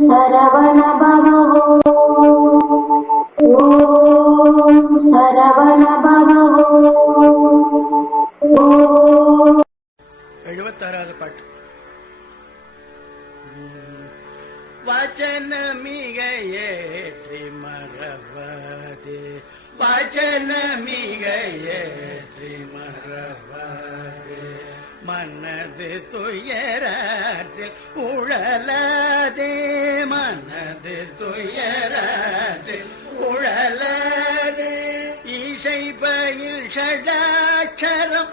சரவண ஓம் சரவண எழுபத்தாறாவது பாட்டு வச்சன மிக ஏற்றி மறவாதே. வச்சன மிக ஏ மனது துயரத்தில் உழலதே மனது துயரத்தில் உழலதே. இசை பயில் ஷடாட்சரம்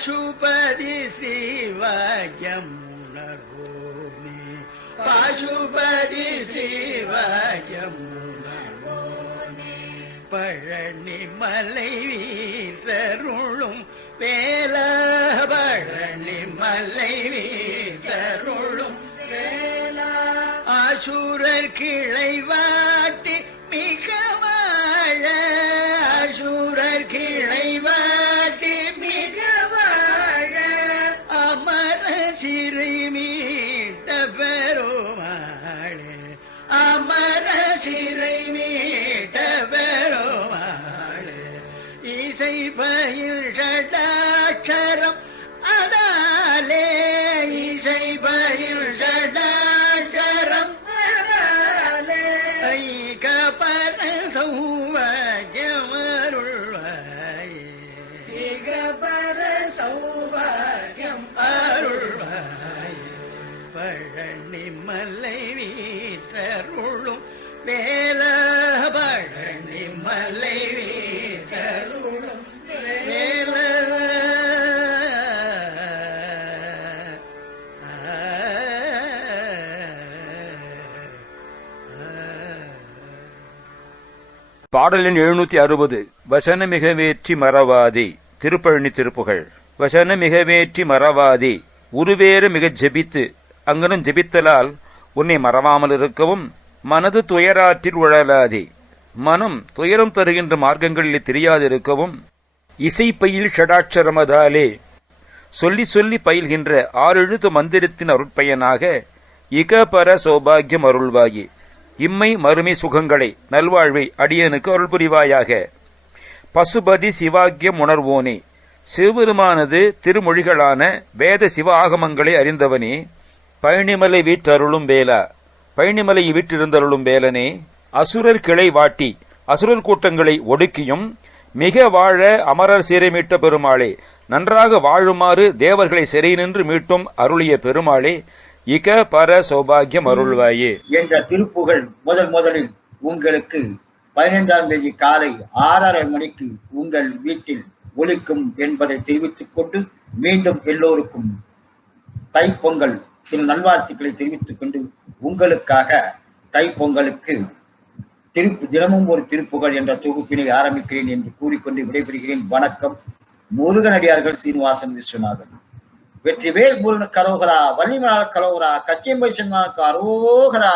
பசுபதி சிவாகியம் உணர்வோமே பசுபதி சிவாகியம் பழனி மலை வீரருளும் வேல பழனி மலை வீரருளும் வேல. அசுரர் கிளை வாட்டி மிக வாழ அசுரர் சிறை மீட்ட பெருமாளே இசை பயில் ஷடாட்சரம் அதாலே. இசை பயில் ஷடாட்சரம் அதாலே. ஐக பர சௌவாகியமருள்வாயே ஐக பர சௌபாகியம் அருள்வாயே பழனி மலை வீட்டருளும் பாடலின் மலை வேல எழுநூத்தி அறுபது வசன மிகவேற்றி மறவாதி திருப்பழனி திருப்புகழ் வசன மிகவேற்றி மறவாதி உருவேறு மிகச் ஜெபித்து அங்கனும் ஜெபித்தலால் உன்னை மறவாமல் இருக்கவும் மனது துயராற்றில் உழலாதே. மனம் துயரம் தருகின்ற மார்க்கங்களில் தெரியாதிருக்கவும் இசைப்பையில் ஷடாட்சரமதாலே சொல்லி சொல்லி பயில்கின்ற ஆறெழுத்து மந்திரத்தின் அருட்பயனாக இகபர சௌபாகியம் அருள்வாயி. இம்மை மறுமை சுகங்களை நல்வாழ்வை அடியனுக்கு அருள் புரிவாயாக பசுபதி சிவாக்கியம் உணர்வோனே. சிவபெருமானது திருமொழிகளான வேத சிவ ஆகமங்களை அறிந்தவனே. பழனிமலை வீற்றருளும் வேலா பழனிமலையை வீற்றிருந்தருளும் வேலனே அசுரர் கிளை வாட்டி அசுரர் கூட்டங்களை ஒடுக்கியும் மிக வாழ அமரர் சீரை மீட்ட பெருமாளே நன்றாக வாழுமாறு தேவர்களை சிறை நின்று மீட்டும் அருளிய பெருமாளே இக பர சௌபாகியம் அருள்வாயே. என்ற திருப்புகழ் முதல் முதலில் உங்களுக்கு பதினைந்தாம் தேதி காலை ஆறரை மணிக்கு உங்கள் வீட்டில் ஒலிக்கும் என்பதை தெரிவித்துக் கொண்டு மீண்டும் எல்லோருக்கும் தைப்பொங்கல் திரு நல்வாழ்த்துக்களை தெரிவித்துக் கொண்டு உங்களுக்காக தைப்பொங்கலுக்கு திருப்பு தினமும் ஒரு திருப்புகழ் என்ற தொகுப்பினை ஆரம்பிக்கிறேன் என்று கூறிக்கொண்டு விடைபெறுகிறேன். வணக்கம். முருகனடியார்கள் சீனிவாசன் விஸ்வநாதன். வெற்றிவேல் முருகன் கரோகரா வள்ளிமலால் கரோகரா கச்சியம்பை சொன்னாருக்கு அரோகரா